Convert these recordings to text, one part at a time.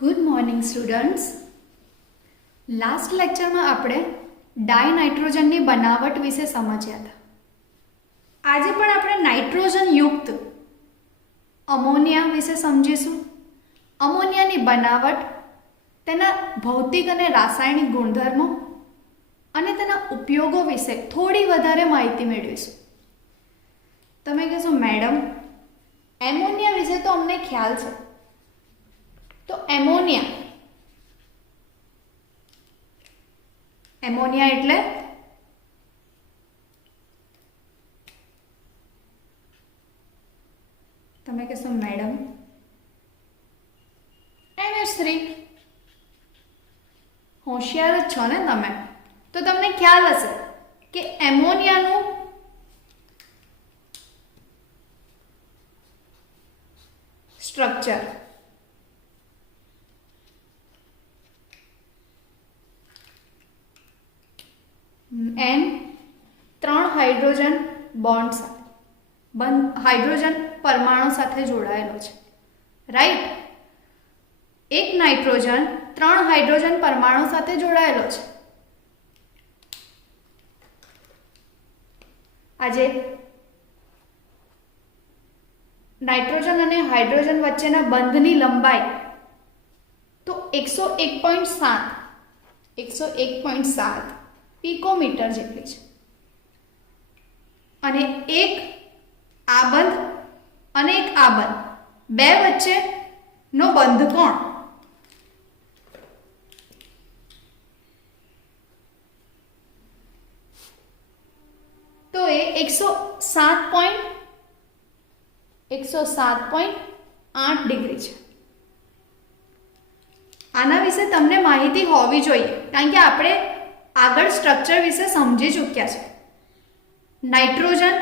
Good morning students. Last લેક્ચરમાં આપણે ડાયનાઇટ્રોજનની બનાવટ વિશે સમજ્યા હતા. આજે પણ આપણે નાઇટ્રોજન યુક્ત અમોનિયા વિશે સમજીશું. અમોનિયાની બનાવટ, તેના ભૌતિક અને રાસાયણિક ગુણધર્મો અને તેના ઉપયોગો વિશે થોડી વધારે માહિતી મેળવીશું. તમે કહેશો મેડમ, એમોનિયા વિશે તો અમને ખ્યાલ છે. તો એમોનિયા એટલે તમે કહેશો મેડમ NH3. હોશિયાર જ છો ને તમે, તો તમને ખ્યાલ હશે કે એમોનિયાનું સ્ટ્રક્ચર N 3 હાઇડ્રોજન બોન્ડ સાથે હાઇડ્રોજન પરમાણુ સાથે જોડાયેલો છે. રાઈટ? એક નાઇટ્રોજન 3 હાઇડ્રોજન પરમાણુ સાથે જોડાયેલો છે. આજે નાઇટ્રોજન અને હાઇડ્રોજન વચ્ચેના બંધની લંબાઈ તો 101.7 પિકોમીટર જેટલી છે. અને એક આ બંધ અને એક આ બંધ, બે વચ્ચેનો બંધ કોણ તો એ 107.8 ડિગ્રી છે. આના વિશે તમને માહિતી હોવી જોઈએ, કારણ કે આપણે આગળ સ્ટ્રક્ચર વિશે સમજી ચૂક્યા છે. નાઇટ્રોજન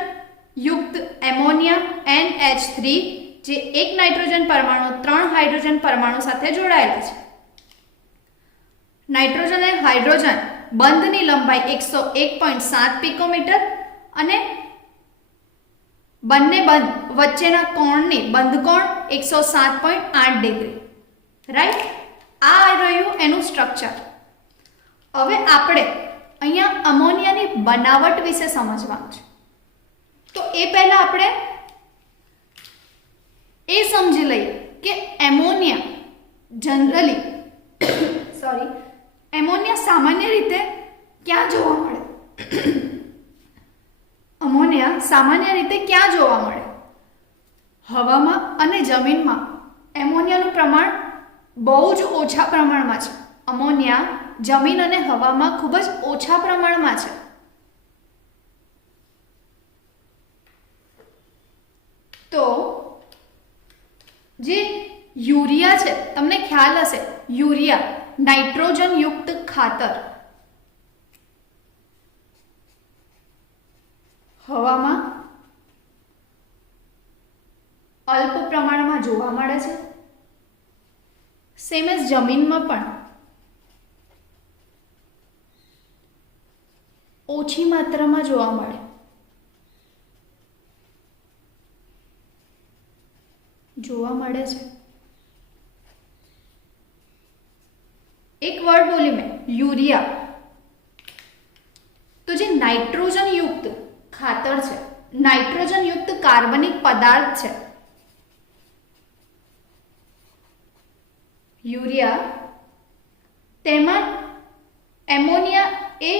યુક્ત એમોનિયા NH3 જે એક નાઇટ્રોજન પરમાણુ 3 હાઇડ્રોજન પરમાણુ સાથે જોડાયેલા છે. નાઇટ્રોજન અને હાઇડ્રોજન બંધની લંબાઈ 101.7 પિકોમીટર અને બંને બંધ વચ્ચેના કોણની બંધ કોણ 107.8 ડિગ્રી. રાઈટ? આ રહ્યું એનું સ્ટ્રક્ચર. હવે આપણે અહીંયા અમોનિયાની બનાવટ વિશે સમજવાનું છે. તો એ પહેલા આપણે એ સમજી લઈએ કે એમોનિયા સામાન્ય રીતે ક્યાં જોવા મળે. અમોનિયા સામાન્ય રીતે ક્યાં જોવા મળે? હવામાં અને જમીનમાં એમોનિયાનું પ્રમાણ બહુ જ ઓછા પ્રમાણમાં છે. અમોનિયા જમીન અને હવામાં ખૂબ જ ઓછા પ્રમાણમાં છે. તો જે યુરિયા છે, તમને ખ્યાલ હશે, યુરિયા નાઇટ્રોજન યુક્ત ખાતર હવામાં અલ્પ પ્રમાણમાં જોવા મળે છે. સેમ એઝ જમીનમાં પણ ઓછી માત્રામાં જોવા મળે. છે. એક વર્ડ બોલી મેં, યુરિયા. તો જે નાઇટ્રોજન યુક્ત ખાતર છે, નાઇટ્રોજન યુક્ત કાર્બનિક પદાર્થ છે યુરિયા, તેમાં એમોનિયા એ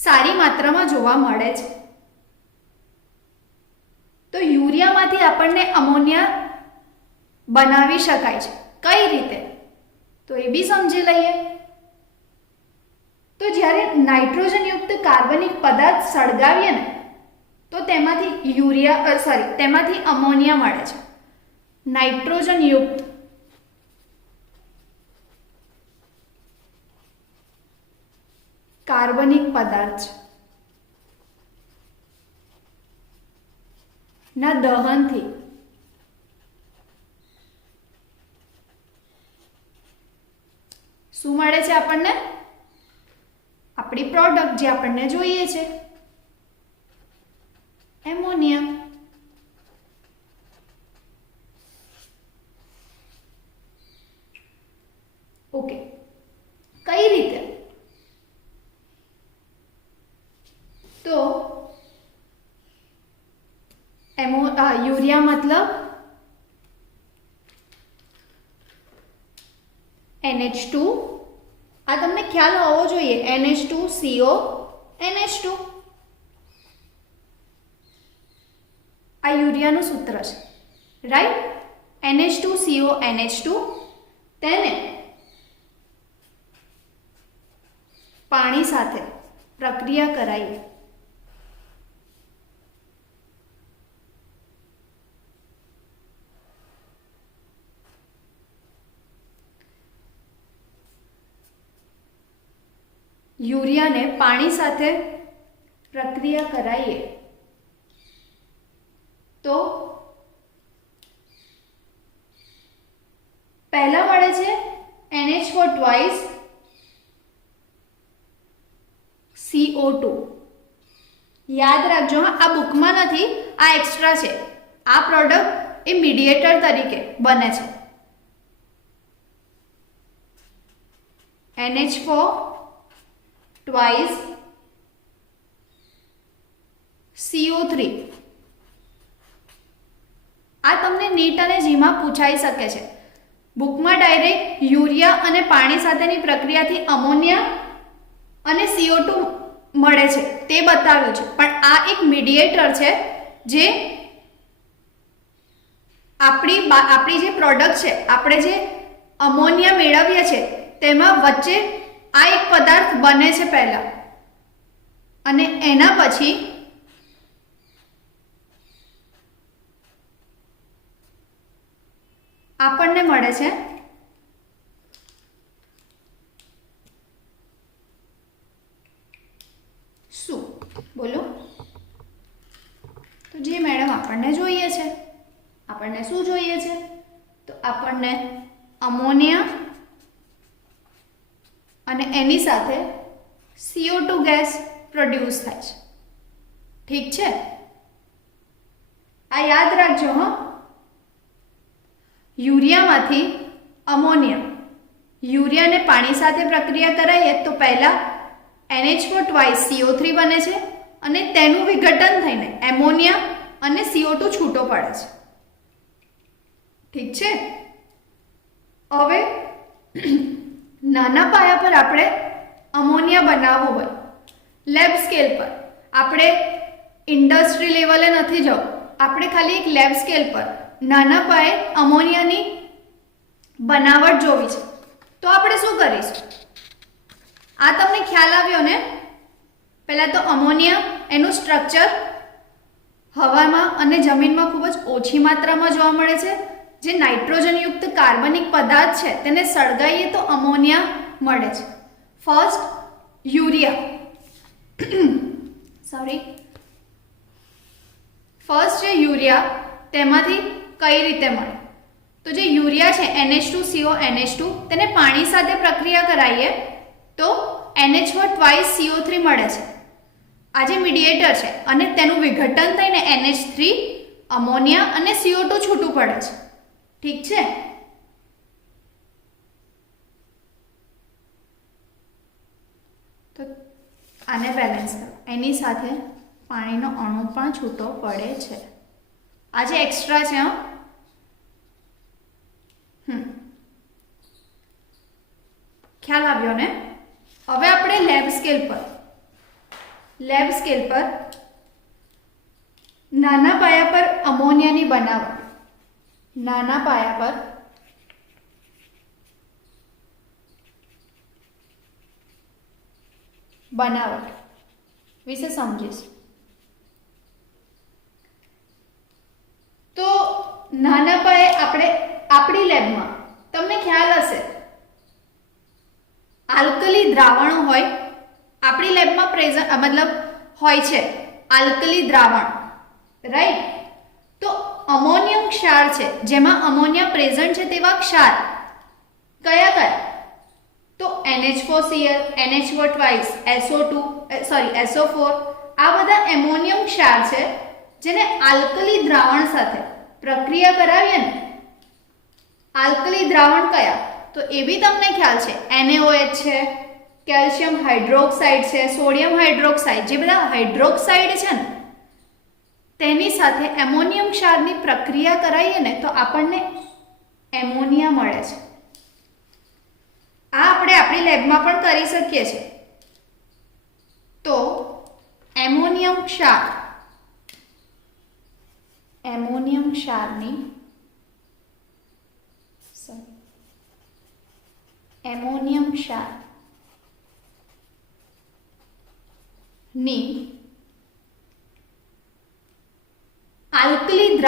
સારી માત્રામાં જોવા મળે છે. તો યુરિયામાંથી આપણને અમોનિયા બનાવી શકાય છે. કઈ રીતે? તો એ બી સમજી લઈએ. તો જ્યારે નાઇટ્રોજન યુક્ત કાર્બનિક પદાર્થ સળગાવીએ ને તો તેમાંથી અમોનિયા મળે છે. નાઇટ્રોજન યુક્ત કાર્બનિક પદાર્થ ના દહનથી શું મળે છે આપણને? આપણી પ્રોડક્ટ જે આપણને જોઈએ છે, એમોનિયા. યુરિયા મતલબ NH2, આ તમને ખ્યાલ હોવો જોઈએ, NH2CO NH2, આ યુરિયાનું સૂત્ર છે, રાઈટ. NH2CO NH2, તેને પાણી સાથે પ્રક્રિયા કરાઈ યુરિયાને પાણી સાથે પ્રક્રિયા કરાઈએ તો પહેલા મળે છે NH4 twice CO2. યાદ રાખજો હા, આ બુકમાં નથી, આ એક્સ્ટ્રા છે. આ પ્રોડક્ટ એ મીડિયેટર તરીકે બને છે. NH4 twice CO3. આ તમને નીટ અને જીમાં પૂછાઈ શકે છે. બુકમાં ડાયરેક્ટ યુરિયા અને પાણી સાથેની પ્રક્રિયાથી અમોનિયા અને CO2 મળે છે તે બતાવ્યું છે, પણ આ એક મીડિયેટર છે જે આપણી જે પ્રોડક્ટ છે, આપણે જે અમોનિયા મેળવીએ છીએ તેમાં વચ્ચે આ એક પદાર્થ બને છે પહેલા, અને એના પછી આપણને મળે છે શું? બોલો. તો જે મેડમ આપણને જોઈએ છે, આપણને શું જોઈએ છે? તો આપણને અમોનિયા અને એની સાથે CO2 ગેસ પ્રોડ્યુસ થાય છે. ઠીક છે, આ યાદ રાખજો હા. યુરિયામાંથી અમોનિયા, યુરિયાને પાણી સાથે પ્રક્રિયા કરાઈએ તો પહેલા NH4 twice CO3 બને છે અને તેનું વિઘટન થઈને એમોનિયા અને CO2 છૂટો પડે છે. ઠીક છે, હવે નાના પાયા પર આપણે અમોનિયા બનાવવું હોય, લેબ સ્કેલ પર, આપણે ઇન્ડસ્ટ્રી લેવલે નથી જવું, આપણે ખાલી એક લેબ સ્કેલ પર નાના પાયે અમોનિયાની બનાવટ જોવી છે, તો આપણે શું કરીશું? આ તમને ખ્યાલ આવ્યો ને? પહેલા તો અમોનિયા, એનું સ્ટ્રક્ચર હવામાં અને જમીનમાં ખૂબ જ ઓછી માત્રામાં જોવા મળે છે. જે નાઇટ્રોજનયુક્ત કાર્બનિક પદાર્થ છે તેને સળગાઈએ તો અમોનિયા મળે છે. ફર્સ્ટ યુરિયા ફર્સ્ટ જે યુરિયા, તેમાંથી કઈ રીતે મળે? તો જે યુરિયા છે NH2CO NH2, તેને પાણી સાથે પ્રક્રિયા કરાઈએ તો NH4 twice CO3 મળે છે. આ જે મીડિયેટર છે અને તેનું વિઘટન થઈને NH3 અમોનિયા અને CO2 છૂટું પડે છે. ઠીક છે, તો આને બેલેન્સ કરો, એની સાથે પાણીનો અણુ પણ છૂટો પડે છે. આ જે એક્સ્ટ્રા છે ખ્યાલ આવ્યો ને? હવે આપણે લેબ સ્કેલ પર નાના પાયા પર અમોનિયાની બનાવટ, નાના પાયા પર બનાવટ વિશે સમજીશું. તો નાના પાયે આપણે આપણી લેબમાં, તમને ખ્યાલ હશે, આલ્કલી દ્રાવણો હોય આપણી લેબમાં પ્રેઝન્ટ, મતલબ હોય છે આલ્કલી દ્રાવણ, રાઈટ. તો અમોનિયમ ક્ષાર છે, જેમાં અમોનિયા પ્રેઝન્ટ છે તેવા ક્ષાર કયા કયા? તો NH4Cl, NH4 twice, SO4, આ બધા એમોનિયમ ક્ષાર છે જેને આલ્કલી દ્રાવણ સાથે પ્રક્રિયા કરાવીએ ને. આલ્કલી દ્રાવણ કયા? તો એ બી તમને ખ્યાલ છે, NaOH છે, કેલ્શિયમ હાઇડ્રોક્સાઇડ છે, સોડિયમ હાઇડ્રોક્સાઇડ, જે બધા હાઇડ્રોક્સાઇડ છે ને તેની સાથે એમોનિયમ ક્ષારની પ્રક્રિયા કરાવીએ ને તો આપણને એમોનિયા મળે છે. આ આપણે આપણી લેબમાં પણ કરી શકીએ છીએ. તો એમોનિયમ ક્ષારની આલ્કલી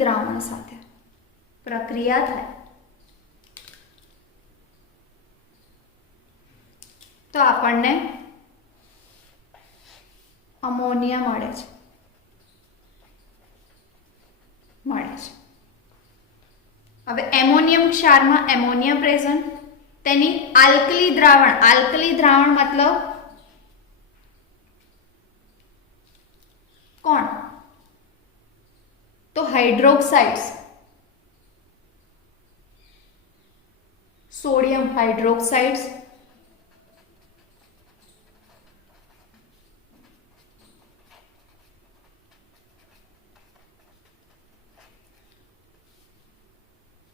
દ્રાવણ સાથે પ્રક્રિયા થાય તો આપણને અમોનિયા મળે છે. હવે એમોનિયમ ક્ષારમાં એમોનિયા પ્રેઝન્ટ, તેની આલ્કલી દ્રાવણ મતલબ કોણ? તો હાઇડ્રોક્સાઇડ્સ, સોડિયમ હાઇડ્રોક્સાઇડ્સ,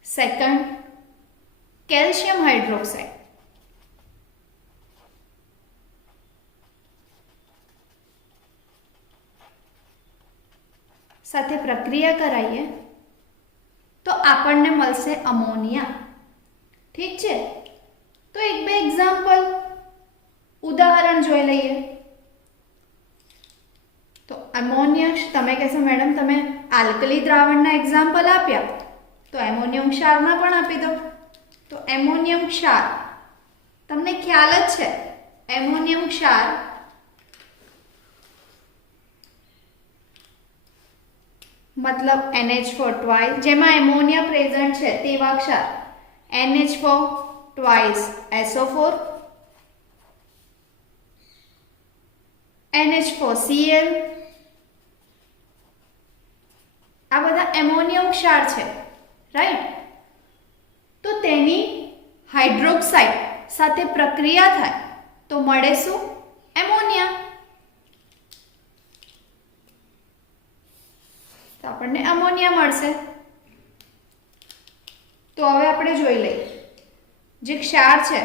સેકન્ડ કેલ્શિયમ હાઇડ્રોક્સાઇડ, સાથે પ્રક્રિયા કરાવીએ તો આપણને મળશે અમોનિયા. ઠીક છે, તો એક બે એક્ઝામ્પલ ઉદાહરણ જોઈ લઈએ. તો અમોનિયા, તમે કહેશો મેડમ તમે આલ્કલી દ્રાવણના એક્ઝામ્પલ આપ્યા, તો એમોનિયમ ક્ષારના પણ આપી દો. તો એમોનિયમ ક્ષાર તમને ખ્યાલ જ છે, એમોનિયમ ક્ષાર મતલબ NH4 ટ્વાઇસ, જેમાં એમોનિયા પ્રેઝન્ટ છે તેવા ક્ષાર NH4 ટ્વાઇસ SO4, NH4Cl, આ બધા એમોનિયમ ક્ષાર છે, રાઈટ? તો તેની હાઇડ્રોક્સાઇડ સાથે પ્રક્રિયા થાય તો મળે શું? એમોનિયા. તો આપણને અમોનિયા મળશે. તો હવે આપણે જોઈ લઈએ, જે ક્ષાર છે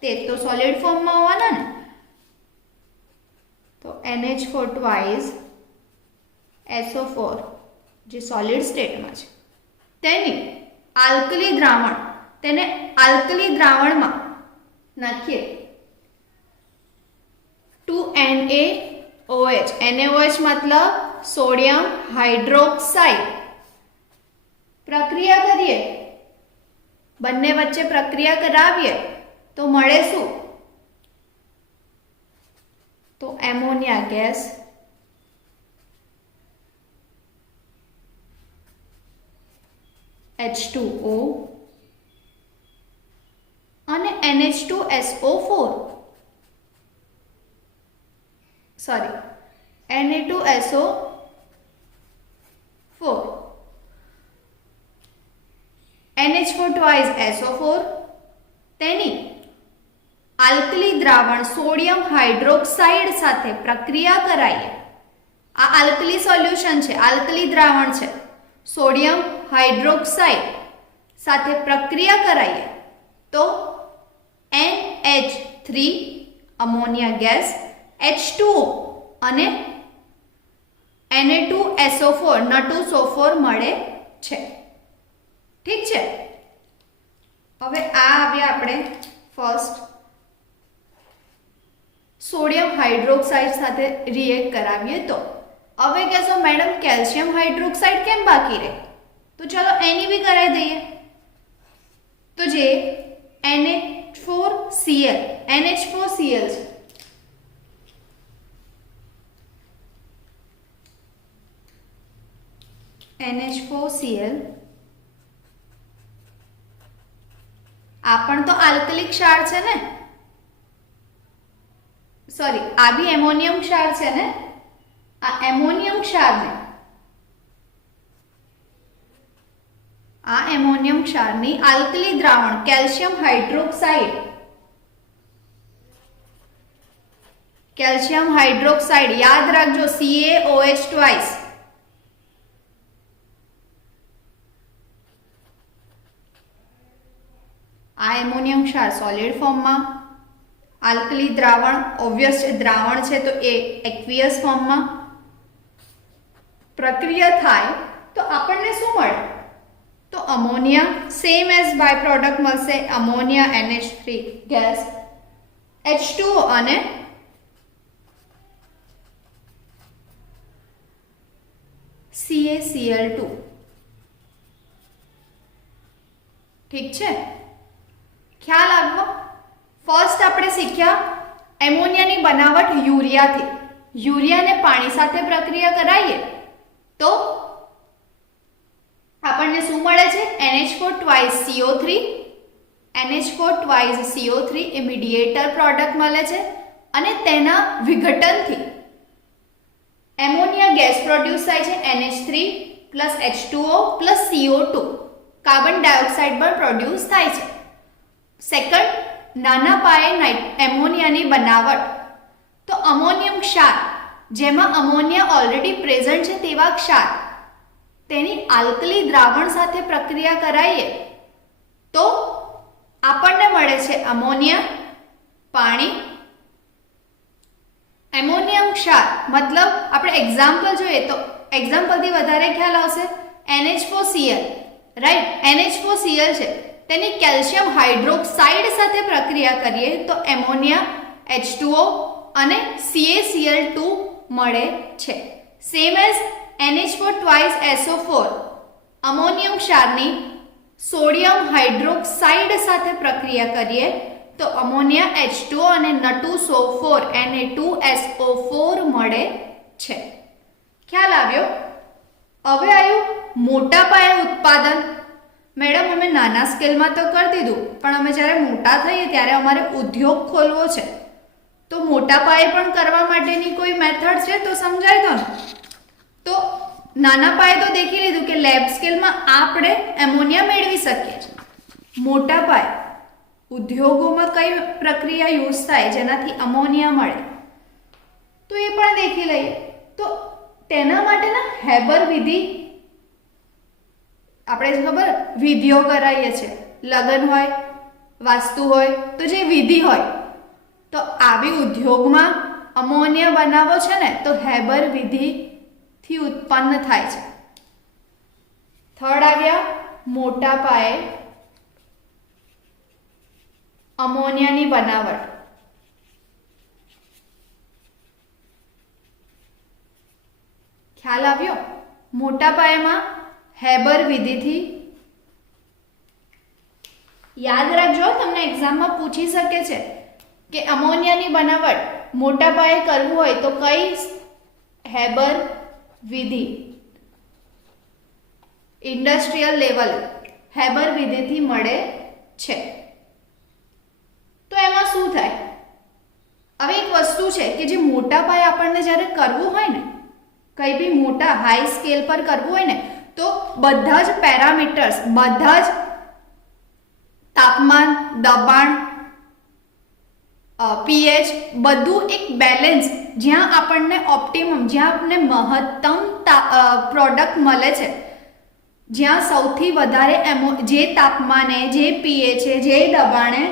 તે તો સોલિડ ફોર્મમાં હોવાના ને. તો NH4 ટ્વાઇસ SO4 જે સોલિડ સ્ટેટમાં છે, તેની આલ્કલી દ્રાવણ, તેને આલ્કલી દ્રાવણમાં નાખીએ 2NaOH, NaOH મતલબ સોડિયમ હાઇડ્રોક્સાઇડ. પ્રક્રિયા કરીએ, બંને વચ્ચે પ્રક્રિયા કરાવીએ તો મળે શું? તો એમોનિયા ગેસ. H2O અને NH2SO4, sorry Na2SO4, NH4 twice SO4, તેની આલ્કલી દ્રાવણ સોડિયમ હાઇડ્રોક્સાઇડ સાથે પ્રક્રિયા કરાવીએ. આ આલ્કલી સોલ્યુશન છે, આલ્કલી દ્રાવણ છે, સોડિયમ હાઇડ્રોક્સાઇડ સાથે પ્રક્રિયા કરાવીએ તો NH3 અમોનિયા ગેસ, H2O અને Na2SO4 નટુસોફોર મળે છે. ઠીક છે, હવે આ આવ્યા આપણે ફર્સ્ટ સોડિયમ હાઇડ્રોક્સાઇડ સાથે રિએક્ટ કરાવીએ તો. હવે કહેશો મેડમ કેલ્શિયમ હાઇડ્રોક્સાઇડ કેમ બાકી રહે? તો ચલો એની બી કરાવી દઈએ. તો જે NH4Cl છે, NH4Cl આ પણ તો આલ્કલી ક્ષાર છે ને, સોરી આ બી એમોનિયમ ક્ષાર છે ને. આ એમોનિયમ ક્ષારને, આ એમોનિયમ ક્ષારની આલ્કલી દ્રાવણ કેલ્શિયમ હાઇડ્રોક્સાઇડ કેલ્શિયમ હાઇડ્રોક્સાઇડ, યાદ રાખજો CaOH ટ્વાઇસ. આ એમોનિયમ ક્ષાર સોલિડ ફોર્મમાં, આલ્કલી દ્રાવણ ઓબ્વિયસ છે દ્રાવણ છે તો એ એક્વિયસ ફોર્મમાં. પ્રક્રિયા થાય તો આપણને શું મળે? તો ammonia, same as by product મળશે અમોનિયા NH3 ગેસ, H2O અને CaCl2. ઠીક છે, ખ્યાલ આવ્યો? ફર્સ્ટ આપણે શીખ્યા એમોનિયાની બનાવટ યુરિયાથી. યુરિયાને પાણી સાથે પ્રક્રિયા કરાવીએ તો આપણને શું મળે છે? NH4 twice CO3. NH4 twice CO3 એ મીડિયેટર પ્રોડક્ટ મળે છે અને તેના વિઘટનથી એમોનિયા ગેસ પ્રોડ્યુસ થાય છે. NH3 plus H2O plus CO2 carbon dioxide પણ પ્રોડ્યુસ થાય છે. સેકન્ડ, નાના પાયે એમોનિયાની બનાવટ તો અમોનિયમ ક્ષાર, જેમાં અમોનિયા ઓલરેડી પ્રેઝન્ટ છે તેવા ક્ષાર, તેની આલ્કલી દ્રાવણ સાથે પ્રક્રિયા કરાવીએ તો આપણને મળે છે અમોનિયા, પાણી. એમોનિયમ ક્ષાર મતલબ આપણે એક્ઝામ્પલ જોઈએ તો એક્ઝામ્પલથી વધારે ખ્યાલ આવશે. NH4Cl, right? NH4Cl છે, તેની કેલ્શિયમ હાઇડ્રોક્સાઇડ સાથે પ્રક્રિયા કરીએ તો એમોનિયા, H2O અને CaCl2 મળે છે. Same as NH4 twice SO4, ammonium ક્ષારની સોડિયમ હાઇડ્રોક્સાઇડ સાથે પ્રક્રિયા કરીએ તો અમોનિયા, H2O અને N2SO4 Na2SO4 મળે છે. ખ્યાલ આવ્યો? હવે આવ્યું મોટા પાયે ઉત્પાદન. મેડમ અમે નાના સ્કેલમાં તો કરી દીધું, પણ અમે જ્યારે મોટા થઈએ ત્યારે અમારે ઉદ્યોગ ખોલવો છે તો મોટા પાયે પણ કરવા માટેની કોઈ મેથડ છે તો સમજાય દો ને. તો નાના પાયે તો દેખી લીધું કે લેબ સ્કેલમાં આપણે એમોનિયા મેળવી શકીએ છીએ. મોટા પાયે ઉદ્યોગોમાં કઈ પ્રક્રિયા યુઝ થાય જેનાથી અમોનિયા મળે તો એ પણ દેખી લઈએ. તો તેના માટેના હેબર વિધિ, આપણે ખબર વિધિઓ કરાવીએ છીએ, લગ્ન હોય, વાસ્તુ હોય તો જે વિધિ હોય તો આવી ઉદ્યોગમાં અમોનિયા બનાવો છે ને તો હેબર વિધિથી ઉત્પન્ન થાય છે. થર્ડ આવ્યા મોટા પાયે અમોનિયાની બનાવટ. ખ્યાલ આવ્યો? મોટા પાયામાં હેબર વિધિથી. યાદ રાખજો, તમને એક્ઝામમાં પૂછી શકે છે કે અમોનિયાની બનાવટ મોટા પાયે કરવું હોય તો કઈ હેબર વિધિ, ઇન્ડસ્ટ્રીયલ લેવલ હેબર વિધિથી મળે છે. તો એમાં શું થાય? હવે એક વસ્તુ છે કે જે મોટા પાયે આપણને જ્યારે કરવું હોય ને, કંઈ બી મોટા હાઈ સ્કેલ પર કરવું હોય ને તો બધા જ પેરામીટર્સ, બધા જ તાપમાન, દબાણ, pH બધું એક બેલેન્સ, જ્યાં આપણને ઓપ્ટિમમ, જ્યાં આપણને મહત્તમ પ્રોડક્ટ મળે છે, જ્યાં સૌથી વધારે જે તાપમાને, જે pH, જે દબાણે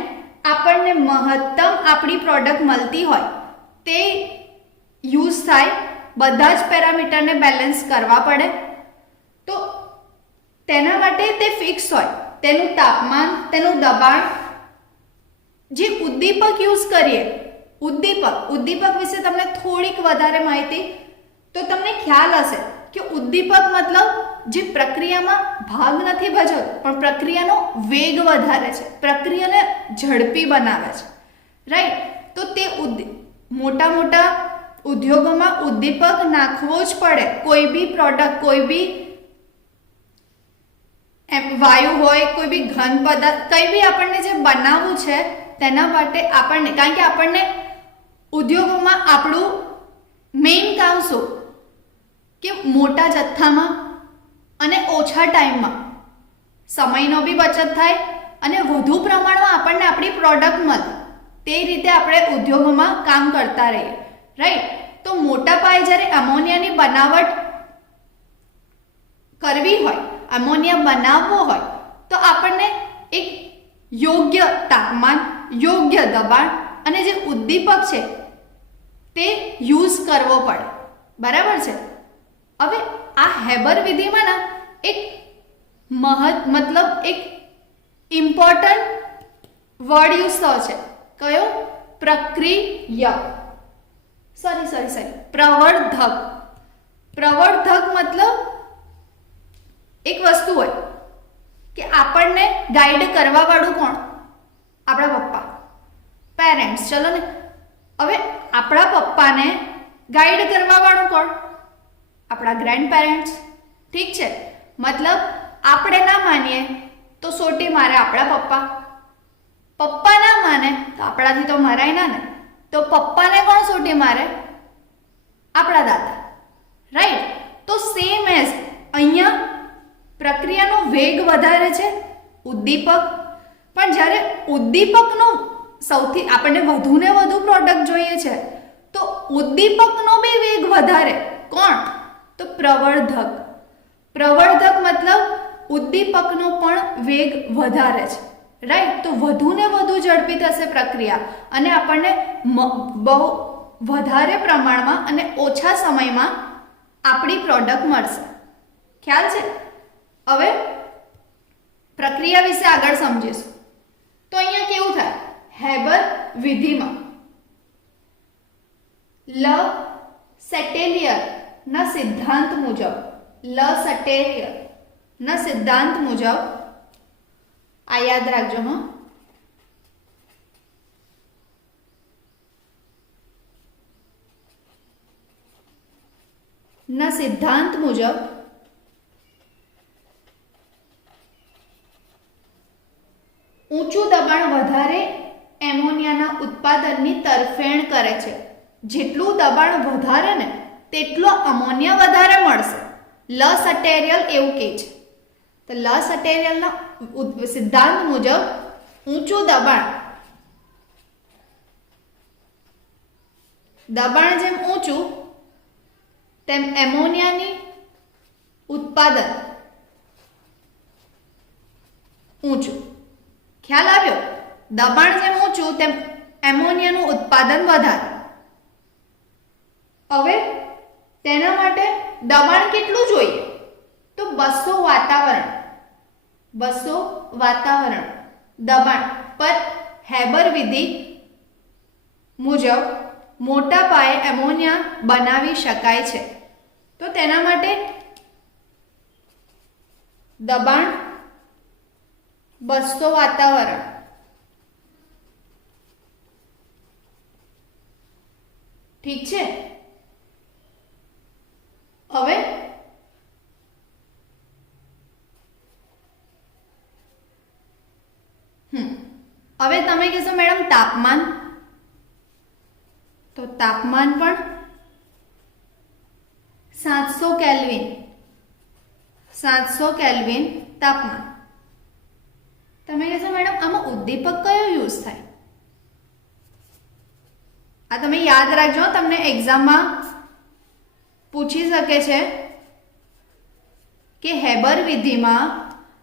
આપણને મહત્તમ આપણી પ્રોડક્ટ મળતી હોય તે યુઝ થાય. બધા જ પેરામીટરને બેલેન્સ કરવા પડે તો તેના માટે તે ફિક્સ હોય, તેનું તાપમાન, તેનું દબાણ. જે ઉદ્દીપક યુઝ કરીએ, ઉદ્દીપક વિશે તમને થોડીક વધારે માહિતી તો તમને ખ્યાલ હશે કે ઉદ્દીપક મતલબ જે પ્રક્રિયામાં ભાગ નથી ભજવતો પણ પ્રક્રિયાનો વેગ વધારે છે, પ્રક્રિયાને ઝડપી બનાવે છે, રાઈટ? તો તે મોટા મોટા ઉદ્યોગોમાં ઉદ્દીપક નાખવો જ પડે. કોઈ બી પ્રોડક્ટ, કોઈ બી વાયુ હોય, કોઈ બી ઘન પદાર્થ, કંઈ બી આપણને જે બનાવવું છે તેના માટે આપણને, કારણ કે આપણને ઉદ્યોગોમાં આપણું મેઇન કામ શું કે મોટા જથ્થામાં અને ઓછા ટાઈમમાં સમયનો બી બચત થાય અને વધુ પ્રમાણમાં આપણને આપણી પ્રોડક્ટ મળે, તે રીતે આપણે ઉદ્યોગોમાં કામ કરતા રહીએ. રાઈટ. તો મોટા પાયે જ્યારે એમોનિયાની બનાવટ કરવી હોય, એમોનિયા બનાવવો હોય, તો આપણને એક યોગ્ય તાપમાન, યોગ્ય દબાણ અને જે ઉદ્દીપક છે તે યુઝ કરવો પડે. બરાબર છે. હવે આ હેબર વિધિમાં ના એક મતલબ એક ઇમ્પોર્ટન્ટ વર્ડ યુઝ થયો છે. કયો? પ્રક્રિયક. સોરી પ્રવર્ધક. પ્રવર્ધક મતલબ એક વસ્તુ હોય કે આપણને ગાઈડ કરવા વાળું કોણ? આપણા પપ્પા, પેરેન્ટ્સ. ચલો ને, હવે આપણા પપ્પાને ગાઈડ કરવા વાળું કોણ? આપણા ગ્રેન્ડ પેરેન્ટ્સ. ઠીક છે. મતલબ આપણે ના માનીએ તો સોટી મારે આપણા પપ્પા, પપ્પા ના માને તો આપણાથી તો મરાય ના ને, તો પપ્પાને કોણ સોટી મારે? આપણા દાદા. રાઈટ. તો સેમ એઝ અહીંયા પ્રક્રિયાનો વેગ વધારે છે ઉદ્દીપક, પણ જ્યારે ઉદ્દીપકનો સૌથી આપણને વધુ ને વધુ પ્રોડક્ટ જોઈએ છે તો ઉદ્દીપકનો બી વેગ વધારે કોણ? તો પ્રવર્ધક. પ્રવર્ધક મતલબ ઉદ્દીપકનો પણ વેગ વધારે છે. રાઈટ. તો વધુ ને વધુ ઝડપી થશે પ્રક્રિયા અને આપણને બહુ વધારે પ્રમાણમાં અને ઓછા સમયમાં આપણી પ્રોડક્ટ મળશે. ખ્યાલ છે? હવે પ્રક્રિયા વિશે આગળ સમજીશું. તો અહીંયા કેવું થાય? હેબર વિધિમાં લ સેટેલિયર ના સિદ્ધાંત મુજબ, લ સેટેલિયર ના સિદ્ધાંત મુજબ, આ યાદ રાખજો. ના સિદ્ધાંત મુજબ ઊંચું દબાણ વધારે એમોનિયાના ઉત્પાદનની તરફેણ કરે છે. જેટલું દબાણ વધારે ને તેટલો અમોનિયા વધારે મળશે. લ સટેરિયલ એવું કહે છે. તો લ સટેરિયલના સિદ્ધાંત મુજબ ઊંચું દબાણ જેમ ઊંચું તેમ એમોનિયાની ઉત્પાદન ઊંચું. ખ્યાલ આવ્યો? દબાણ જેમ ઊંચું તેમ એમોનિયાનું ઉત્પાદન વધારે. હવે તેના માટે દબાણ કેટલું જોઈએ? તો 200 વાતાવરણ. 200 વાતાવરણ દબાણ પર હેબર વિધિ મુજબ મોટા પાયે એમોનિયા બનાવી શકાય છે. તો તેના માટે દબાણ 200 વાતાવરણ. ઠીક છે. હવે હવે તમે કહેશો મેડમ તાપમાન, તો તાપમાન પણ 700 કેલ્વિન. 700 કેલ્વિન તાપમાન. તમે કહેશો મેડમ આમાં ઉદ્દીપક કયો યુઝ થાય? આ તમે યાદ રાખજો, તમને એક્ઝામમાં પૂછી શકે છે કે હેબર વિધિમાં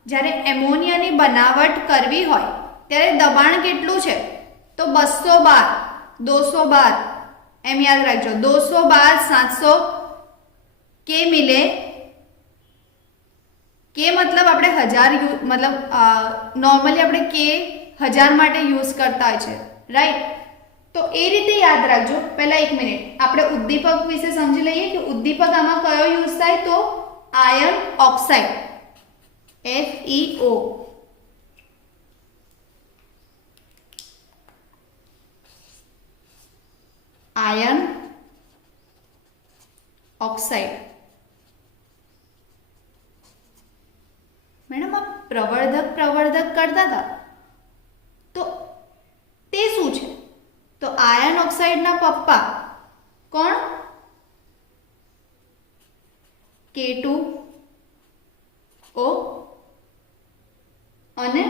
જ્યારે એમોનિયાની બનાવટ કરવી હોય ત્યારે દબાણ કેટલું છે? તો 212, 212 એમ યાદ રાખજો. 212 700 કે મિલે. કે મતલબ આપણે 1000 મતલબ નોર્મલી આપણે કે 1000 માટે યુઝ કરતા હોય છે. રાઈટ. તો એ રીતે યાદ રાખજો. પહેલા 1 મિનિટ આપણે ઉદ્દીપક વિશે સમજી લઈએ કે ઉદ્દીપક આમાં કયો યુઝ થાય. તો iron oxide, FeO. Iron oxide. Madam આ પ્રવર્ધક કરતા હતા તો તે શું છે? તો આયર્ન ઓક્સાઇડના પપ્પા કોણ? K2O અને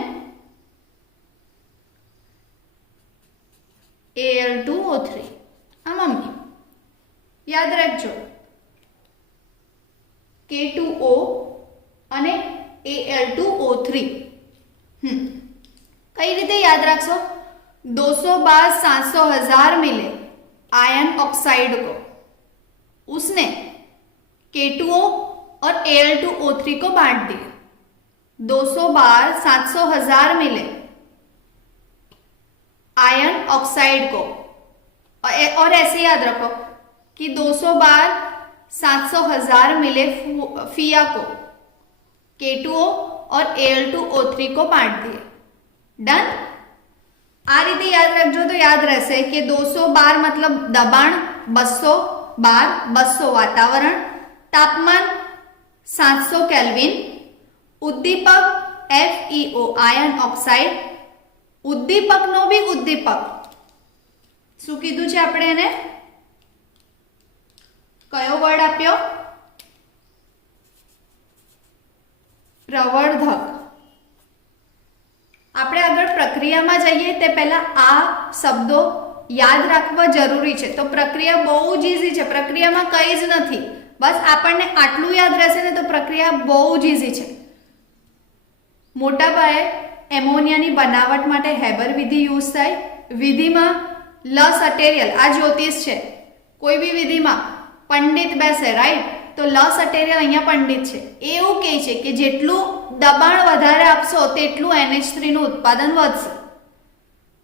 Al2O3. આ મમ્મી. K2O અને Al2O3. कई रीते याद रखो? 200 बार 700,000 मिले आयन ऑक्साइड को, उसने K2O और Al2O3 को बांट दिया. 200 बार 700,000 मिले आयन ऑक्साइड को, और ऐसे याद रखो कि 200 बार 700,000 मिले फिया को, K2O और Al2O3 को बांट दिए. डन. आ रीते याद रखो तो याद रहશે कि 200 बार मतलब दबाण, 200 बार 200 वातावरण, तापमान 700 केल्विन, उद्दीपक FeO आयन ऑक्साइड, उद्दीपक नो भी उद्दीपक શું કીધું છે આપણે એને? કયો વર્ડ આપ્યો? પ્રવર્ધક. આપણે આગળ પ્રક્રિયામાં જઈએ તે પહેલા આ શબ્દો યાદ રાખવા જરૂરી છે. તો પ્રક્રિયા બહુ જ ઈઝી છે, પ્રક્રિયામાં કંઈ જ નથી, બસ આપણને આટલું યાદ રહેશે ને તો પ્રક્રિયા બહુ જ ઈઝી છે. મોટા પાયે એમોનિયાની બનાવટ માટે હેબર વિધિ યુઝ થાય. વિધિમાં લ સટેરિયલ, આ જ્યોતિષ છે, કોઈ બી વિધિમાં પંડિત બેસે, રાઈટ? તો લ સટેરિયલ અહીંયા પંડિત છે. એવું કહે છે કે જેટલું દબાણ વધારે આપશો તેટલું NH3 નું ઉત્પાદન વધશે.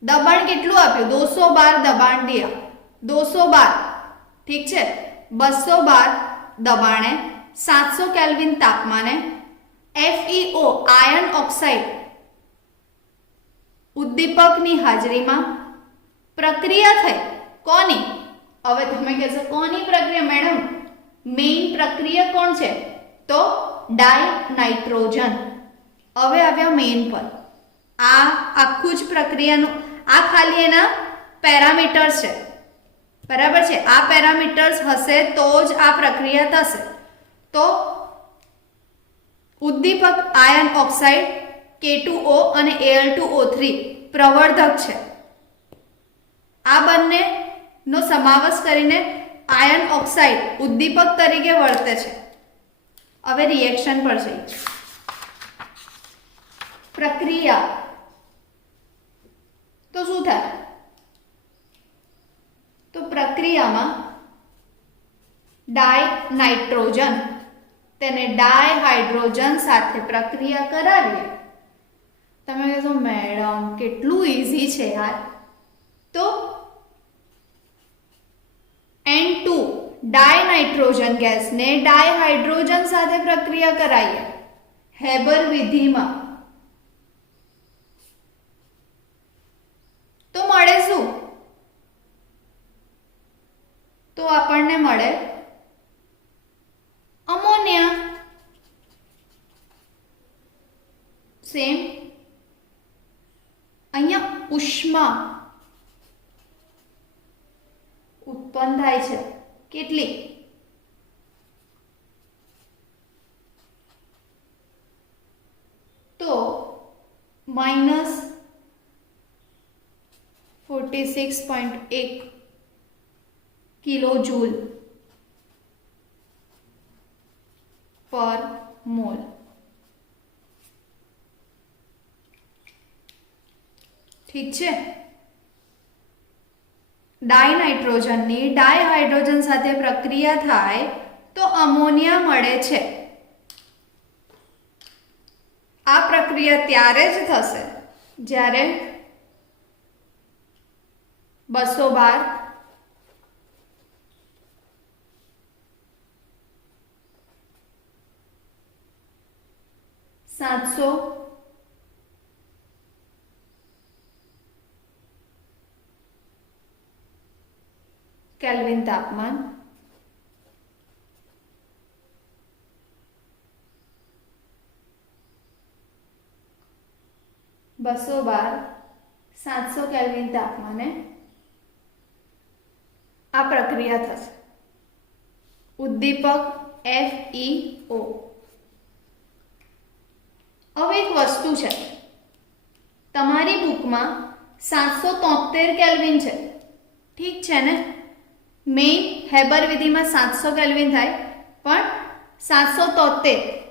દબાણ કેટલું આપ્યું? 200 બાર દબાણ દિયા, 200 બાર, ઠીક છે? 200 બાર દબાણે 700 કેલ્વિન તાપમાને FeO આયન ઓક્સાઇડ ઉદ્દીપકની હાજરીમાં પ્રક્રિયા થઈ. કોની? હવે તમે કહેશો કોની પ્રક્રિયા મેડમ? મેઇન પ્રક્રિયા કોણ છે? તો ડાય નાઇટ્રોજન. હવે આવ્યા મેઇન પર. આ આખું જ પ્રક્રિયાનું આ ખાલી એના પેરામીટર્સ છે, બરાબર છે? આ પેરામીટર્સ હશે તો જ આ પ્રક્રિયા થશે. તો ઉદ્દીપક આયન ઓક્સાઇડ K2O અને Al2O3 પ્રવર્ધક છે. આ બંનેનો સમાવેશ કરીને આયન ઓક્સાઇડ ઉદ્દીપક તરીકે વર્તે છે. હવે રિએક્શન પર જઈએ. પ્રક્રિયા તો શું થાય? તો પ્રક્રિયામાં ડાય નાઇટ્રોજન તેને ડાય હાઇડ્રોજન સાથે પ્રક્રિયા કરાવીએ. તમે કહેશો મેડમ કેટલું ઈઝી છે યાર. તો N2 ડાય નાઇટ્રોજન ગેસને ડાય હાઇડ્રોજન સાથે પ્રક્રિયા કરાવીએ હેબર વિધિમાં. તો મળે શું? તો આપણને મળે અમોનિયા. સેમ અહીંયા ઉષ્મા ઉત્પન્ન થાય છે. કેટલી? તો -46.1 કિલો જૂલ પર મોલ. ઠીક છે? ડાય નાઇટ્રોજનની ડાય હાઇડ્રોજન સાથે પ્રક્રિયા થાય તો અમોનિયા મળે છે. આ પ્રક્રિયા ત્યારે જ થશે જ્યારે 200 બાર 700 કેલ્વિન તાપમાન બસો બાર 700 કેલ્વિન તાપમાને આ પ્રક્રિયા થશે. ઉદ્દીપક FeO. હવે એક વસ્તુ છે, તમારી બુકમાં 773 કેલ્વિન છે, ઠીક છે ને? મેઇન હેબર વિધિમાં 700 કેલ્વિન થાય, પણ 773.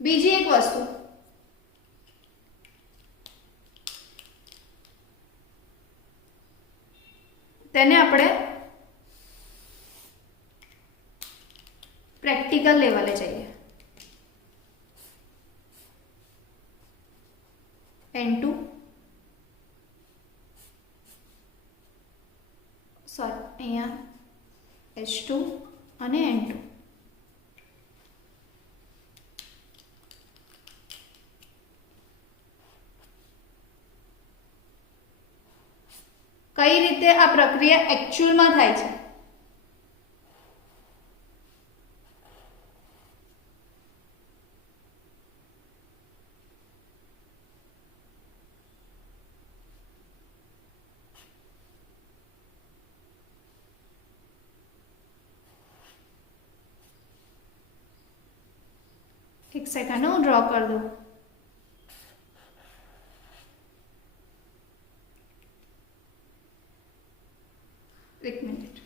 બીજી એક વસ્તુ, તેને આપણે પ્રેક્ટિકલ લેવલે જઈએ. N2 સોરી અહીંયા H2 અને N2. કઈ રીતે આ પ્રક્રિયા એકચ્યુઅલમાં થાય છે? એક સેકન્ડ હું ડ્રો કરી દઉં. એક મિનિટ.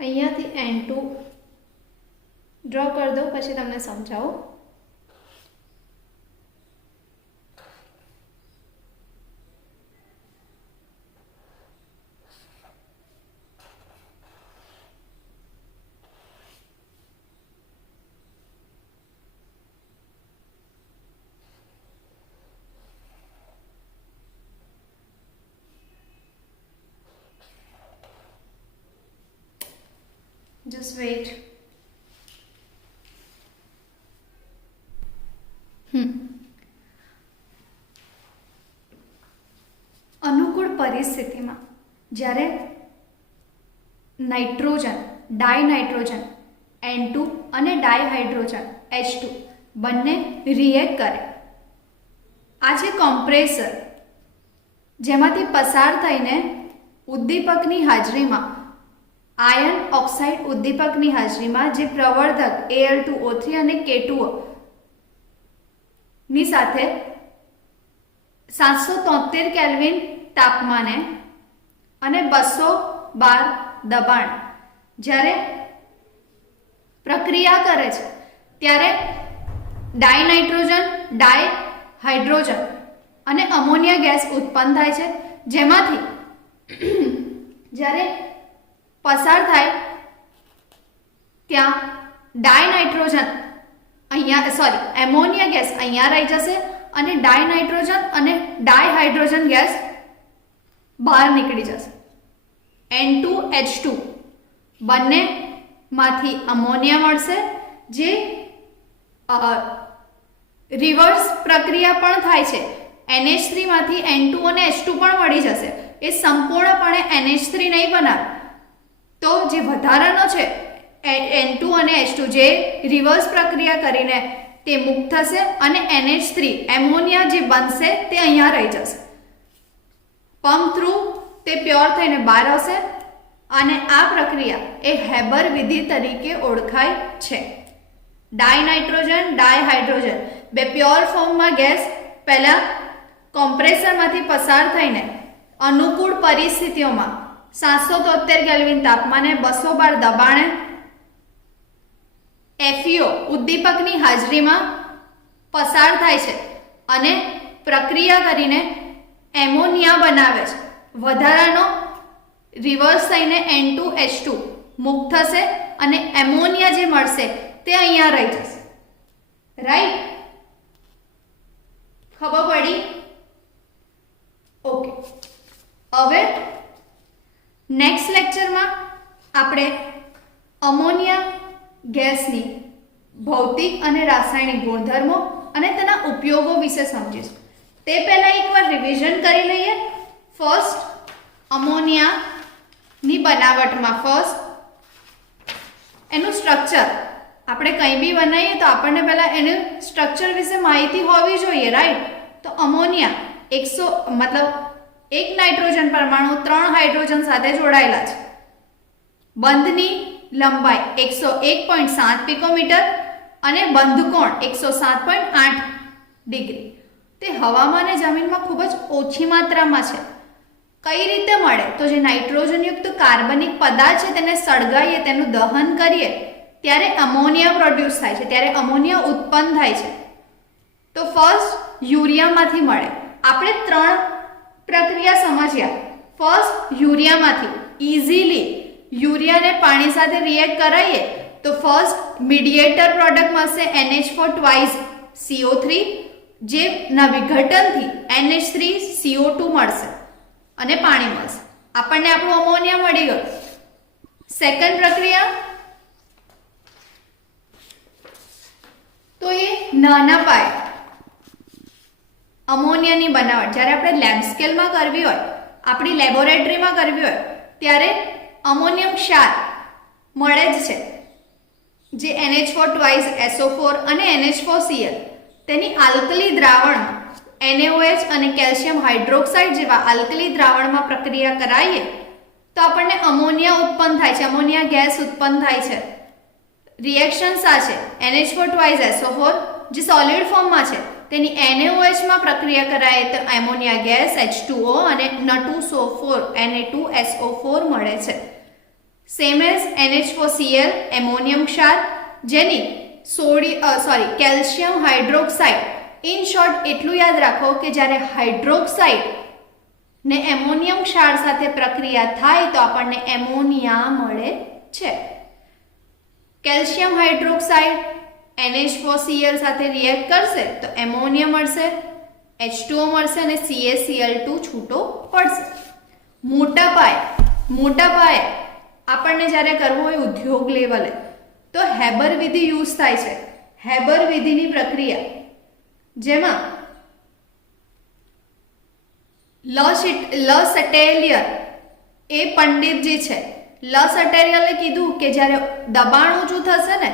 અહીંયાથી N2 ડ્રો કરી દો, પછી તમને સમજાવું. Just wait. અનુકૂળ પરિસ્થિતિમાં જ્યારે નાઇટ્રોજન, ડાયનાઇટ્રોજન N2 અને ડાયહાઇડ્રોજન H2 બંને રિએક્ટ કરે, આ છે કોમ્પ્રેસર, જેમાંથી પસાર થઈને ઉદ્દીપકની હાજરીમાં આયન ઓક્સાઇડ ઉદ્દીપકની હાજરીમાં જે પ્રવર્ધક Al2O3 અને K2O ની સાથે 773 કેલ્વિન તાપમાને અને 212 દબાણ જ્યારે પ્રક્રિયા કરે છે ત્યારે ડાયનાઇટ્રોજન, ડાયહાઇડ્રોજન અને અમોનિયા ગેસ ઉત્પન્ન થાય છે, જેમાંથી જ્યારે પસાર થાય ત્યાં ડાયનાઇટ્રોજન અહીંયા એમોનિયા ગેસ અહીંયા રહી જશે અને ડાયનાઇટ્રોજન અને ડાયહાઇડ્રોજન ગેસ બહાર નીકળી જશે. N2H2 બંનેમાંથી અમોનિયા મળશે, જે રિવર્સ પ્રક્રિયા પણ થાય છે. NH3 માંથી N2 અને H2 પણ મળી જશે. એ સંપૂર્ણપણે NH3 નહીં બનાવે, તો જે વધારાનો છે N2 અને H2 જે રિવર્સ પ્રક્રિયા કરીને તે મુક્ત થશે અને NH3 એમોનિયા જે બનશે તે અહીંયા રહી જશે. પંપ થ્રુ તે પ્યોર થઈને બહાર આવશે અને આ પ્રક્રિયા એ હેબર વિધિ તરીકે ઓળખાય છે. ડાયનાઇટ્રોજન, ડાયહાઇડ્રોજન બે પ્યોર ફોર્મમાં ગેસ પહેલા કોમ્પ્રેસરમાંથી પસાર થઈને અનુકૂળ પરિસ્થિતિઓમાં 773 કેલ્વિન તાપમાને 212 દબાણે FeO ઉદ્દીપકની હાજરીમાં પસાર થાય છે અને પ્રક્રિયા કરીને એમોનિયા બનાવે છે. વધારાનો રિવર્સ થઈને N2H2 મુક્ત થશે અને એમોનિયા જે મળશે તે અહીંયા રહી જશે. રાઈટ? ખબર પડી? ઓકે. હવે નેક્સ્ટ લેક્ચરમાં આપણે અમોનિયા ગેસની ભૌતિક અને રાસાયણિક ગુણધર્મો અને તેના ઉપયોગો વિશે સમજીશું. તે પહેલા એકવાર રિવિઝન કરી લઈએ. ફર્સ્ટ, અમોનિયાની બનાવટમાં ફર્સ્ટ એનું સ્ટ્રક્ચર આપણે કંઈ બી બનાવીએ તો આપણને પહેલા એનું સ્ટ્રક્ચર વિશે માહિતી હોવી જોઈએ, રાઈટ? તો અમોનિયા 100 મતલબ એક નાઇટ્રોજન પરમાણુ 3 હાઇડ્રોજન સાથે જોડાયેલા છે. બંધની લંબાઈ 101.7 પિકોમીટર અને બંધ કોણ 107.8 ડિગ્રી. તે હવામાં અને જમીનમાં ખૂબ જ ઓછી માત્રામાં છે. કઈ રીતે મળે? તો જે નાઇટ્રોજનયુક્ત કાર્બનિક પદાર્થ છે તેને સળગાવીએ, તેનું દહન કરીએ ત્યારે અમોનિયા પ્રોડ્યુસ થાય છે, ત્યારે અમોનિયા ઉત્પન્ન થાય છે. તો ફર્સ્ટ યુરિયામાંથી મળે. આપણે 3 પ્રક્રિયા સમજ્યા. ફર્સ્ટ યુરિયામાંથી ઇઝીલી યુરિયાને પાણી સાથે રિએક્ટ કરાવીએ તો ફર્સ્ટ મીડિયેટર પ્રોડક્ટ મળશે NH4 ટ્વાઇસ CO3, જેના વિઘટનથી NH3CO2 મળશે અને પાણી મળશે. આપણને આપણું અમોનિયા મળી ગયું. સેકન્ડ પ્રક્રિયા, તો એ નાના પાયે અમોનિયાની બનાવટ જ્યારે આપણે લેબ સ્કેલમાં કરવી હોય, આપણી લેબોરેટરીમાં કરવી હોય ત્યારે અમોનિયમ ક્ષાર મળે જ છે, જે NH4 ટ્વાઇસ SO4 અને NH4Cl તેની આલ્કલી દ્રાવણમાં NaOH અને કેલ્શિયમ હાઇડ્રોક્સાઇડ જેવા આલ્કલી દ્રાવણમાં પ્રક્રિયા કરાવીએ તો આપણને અમોનિયા ઉત્પન્ન થાય છે, અમોનિયા ગેસ ઉત્પન્ન થાય છે. રિએક્શન્સ આ છે, NH4 ટ્વાઇસ SO4 જે સોલિડ ફોર્મમાં છે તેની NaOH માં પ્રક્રિયા કરાય તો એમોનિયા ગેસ H2O અને N2SO4 Na2SO4 મળે છે. સેમ એઝ NH4Cl એમોનિયમ ક્ષાર, જેની કેલ્શિયમ હાઇડ્રોક્સાઇડ. ઇન શોર્ટ એટલું યાદ રાખો કે જ્યારે હાઇડ્રોક્સાઇડ ને એમોનિયમ ક્ષાર સાથે પ્રક્રિયા થાય તો આપણને એમોનિયા મળે છે. કેલ્શિયમ હાઇડ્રોક્સાઇડ NH4Cl સાથે રિએક્ટ કરશે તો એમોનિયા મળશે, H2O મળશે અને CaCl2 છૂટો પડશે. મોટા પાયે આપણને જ્યારે કરવું હોય ઉદ્યોગ લેવલે તો હેબર વિધિ યુઝ થાય છે. હેબર વિધિની પ્રક્રિયા જેમાં લ સટેલિયર એ પંડિતજી છે. લ સટેલિયરે કીધું કે જ્યારે દબાણ ઊંચું થશે ને,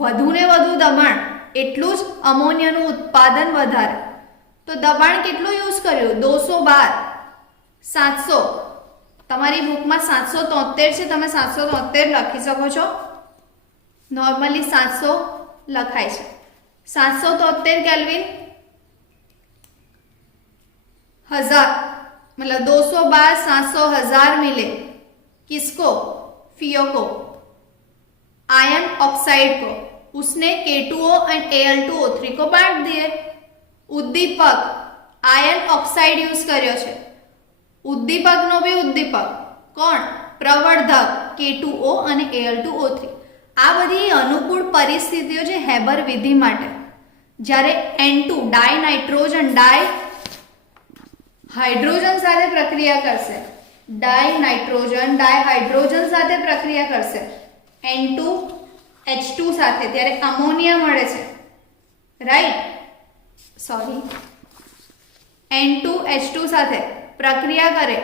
વધુ ને વધુ દબાણ એટલું જ અમોનિયાનું ઉત્પાદન વધારે. તો દબાણ કેટલું યુઝ કર્યું? 212, 700. તમારી બુકમાં 773 છે, તમે 773 લખી શકો છો. નોર્મલી 700 લખાય છે. 773 કેલ્વિન 1000 मतलब 212 700 1000 मिले किसको? फियो को, आयन ऑक्साइड को. उसने K2O एंड Al2O3 को बांट दिए. उद्दीपक आयन ऑक्साइड यूज કર્યો છે. ઉદ્દીપકનો બી ઉદ્દીપક કોણ? પ્રવર્ધક K2O અને Al2O3. આ બધી અનુકૂળ પરિસ્થિતિઓ છે હેબર વિધિ માટે. જ્યારે N2 ડાયનાઇટ્રોજન હાઇડ્રોજન સાથે પ્રક્રિયા કરશે, ડાયહાઇડ્રોજન સાથે પ્રક્રિયા કરશે N2H2 સાથે, ત્યારે અમોનિયા મળે છે, રાઈટ? N2H2 સાથે પ્રક્રિયા કરે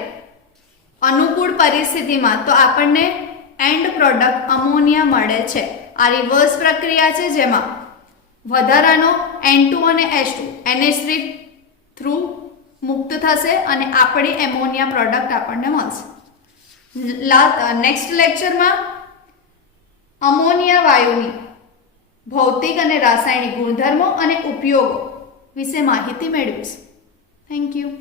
અનુકૂળ પરિસ્થિતિમાં તો આપણને એન્ડ પ્રોડક્ટ અમોનિયા મળે છે. આ રિવર્સ પ્રક્રિયા છે જેમાં વધારાનો N2 અને H2 NH3 થ્રુ મુક્ત થશે અને આપણી એમોનિયા પ્રોડક્ટ આપણને મળશે. નેક્સ્ટ લેક્ચરમાં અમોનિયા વાયુની ભૌતિક અને રાસાયણિક ગુણધર્મો અને ઉપયોગો વિશે માહિતી મેળવીશું. Thank you.